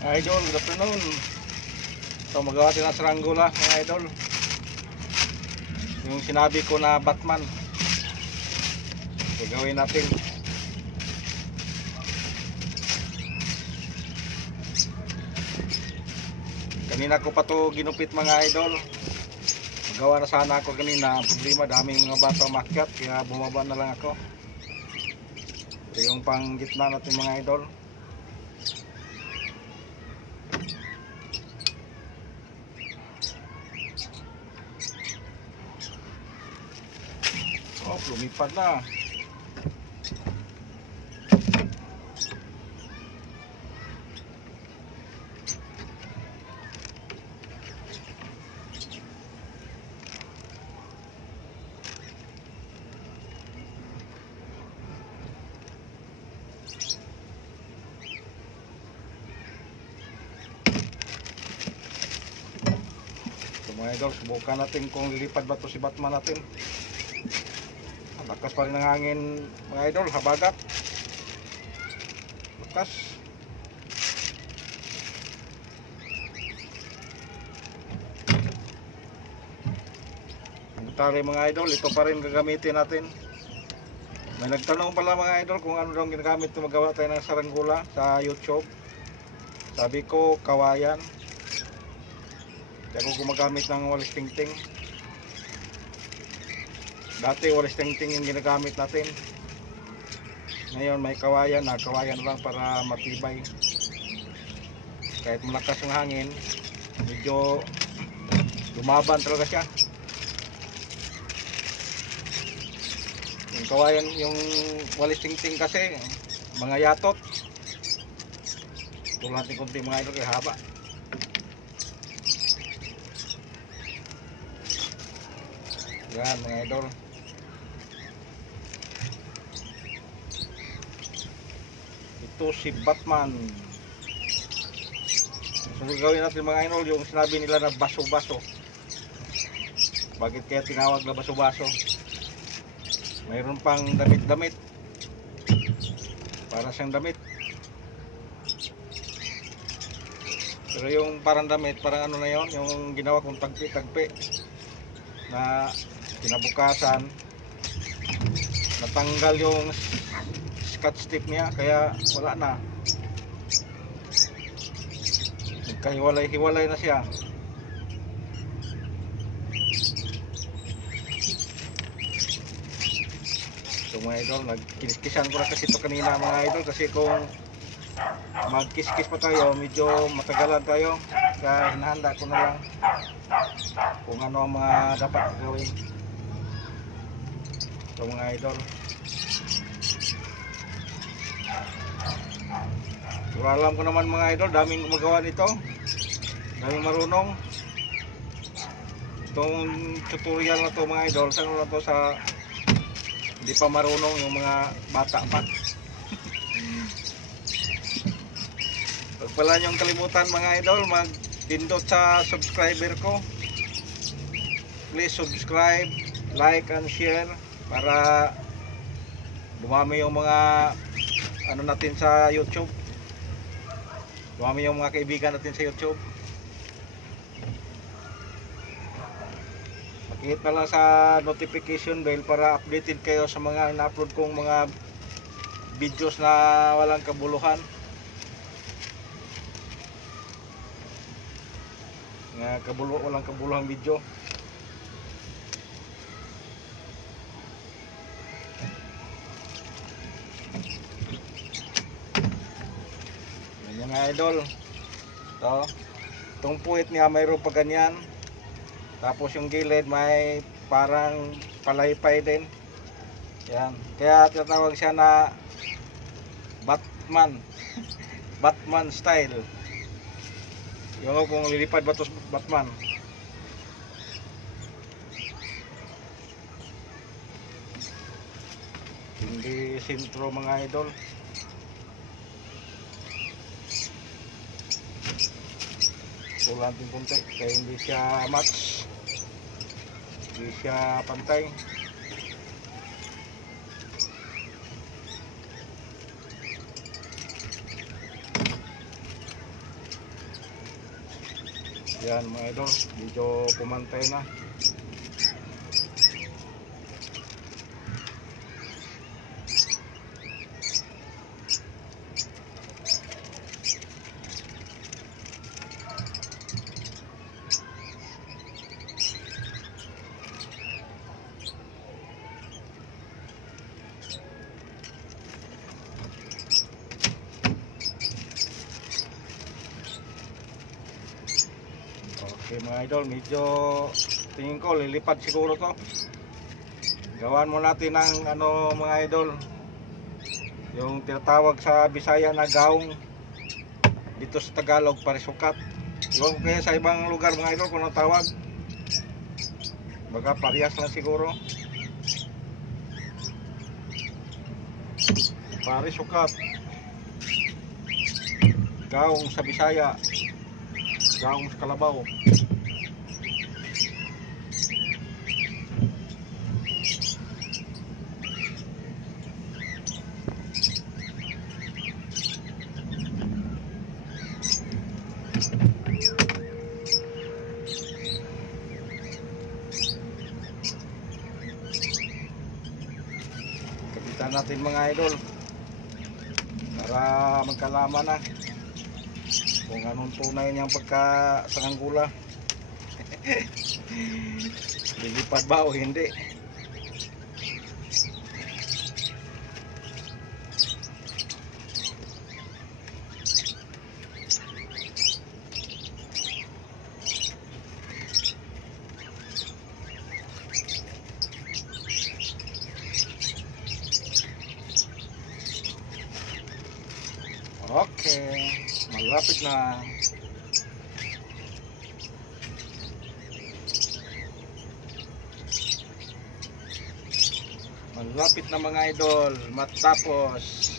Idol, good afternoon. So magawa din ng saranggola mga idol. Yung sinabi ko na Batman. Gagawin natin. Kanina ko pa to ginupit mga idol. Magawa na sana ako kanina. Problema, daming mga bata umakyat, kaya bumaba na lang ako. Ito yung pang gitna natin mga idol. Oh, lumipad na. So mga idol, subukan natin kung lilipad ba to si Batman natin. Lakas pa rin ng hangin mga idol, habagat. Lakas. Ang tali mga idol, ito pa rin gagamitin natin. May nagtanong pala mga idol kung ano daw ginagamit na magawa tayo ng saranggola sa YouTube. Sabi ko, kawayan. Kaya ako gumagamit ng walis tingting. Dati walis tingting yung ginagamit natin. Ngayon may kawayan na, kawayan lang para matibay. Kahit malakas yung hangin, medyo lumaban talaga siya. Yung kawayan, yung walis tingting kasi, mga yatot. Tulad natin kunti mga idol, kaya haba. Yan mga idol. Ito si Batman. So gagawin natin mga idol yung sinabi nila na baso-baso. Bakit kaya tinawag na baso-baso? Mayroon pang damit-damit. Para siyang damit. Pero yung parang damit, parang ano na yon, yung ginawa kong tagpi-tagpi na kinabukasan natanggal yung scotch tape niya, kaya wala na, nagkahiwalay-hiwalay na siya. So mga idol, nagkiskisan ko na kasi ito kanina mga idol, kasi kung magkiskis pa tayo medyo matagalan tayo, kaya hinahanda ko na lang kung ano ang mga dapat gawin. So mga idol, so, alam ko naman mga idol, daming gumagawa nito, daming marunong. Itong tutorial na to mga idol, saan na to sa hindi pa marunong, yung mga bata pa. Huwag pala niyong kalimutan mga idol, mag-pindot sa subscriber ko. Please subscribe, like and share para dumami yung mga ano natin sa YouTube. Dumami yung mga kaibigan natin sa YouTube. Pakihit na lang sa notification bell para updated kayo sa mga ina-upload kong mga videos na walang kabuluhan. Walang kabuluhang video. Yan mga idol. Ito, itong puwit niya mayroon pa ganyan. Tapos yung gilid may parang palaypay din. Yan. Kaya tinatawag siya na Batman. Batman style. Yung kung lilipad ba ito Batman. Hindi sintro mga idol. Kulang din punti kaya hindi siya match, hindi siya pantay. Yan mga idol, medyo pumantay na. Okay mga idol, medyo tingin ko lilipad siguro to. Gawan mo natin ng ano mga idol, yung tinatawag sa Bisaya na gaong, dito sa Tagalog parisukat. Yung kaya sa ibang lugar mga idol kung anong tawag, baga parehas lang siguro. Parisukat, gaong sa Bisaya, gaong sa Kalabaw. Kapitan natin mga idol para magkalaman na kung anong tunay niyang pagkasanganggula. Lilipad ba o hindi? Okay, malapit na. Malapit na mga idol, matapos.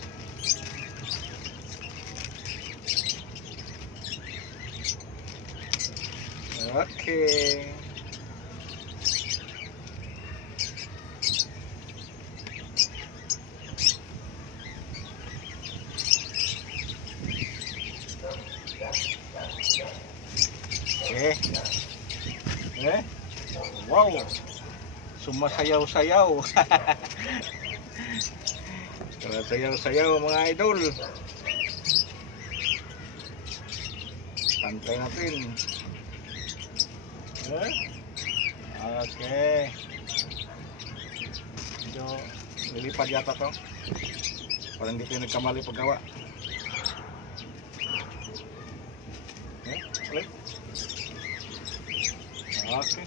Okay. Wow, sumasayaw-sayaw. Sumasayaw-sayaw mga idol. Pantay natin. Okay. Medyo lilipad yata to. Parang hindi tayo nagkamali paggawa. Ulit. Okay.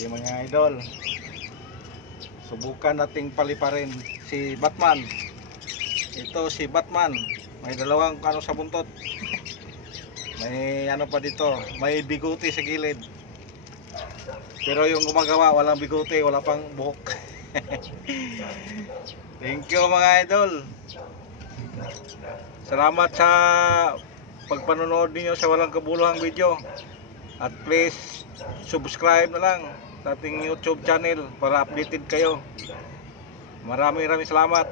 Okay mga idol, subukan nating paliparin si Batman. Ito si Batman, may dalawang ano sa buntot. May ano pa dito, may biguti sa gilid. Pero yung gumagawa walang biguti, wala pang buhok. Thank you mga idol. Salamat sa pagpanonood niyo sa walang kabuluhang video. At please subscribe na lang sa ating YouTube channel para updated kayo. Maraming salamat.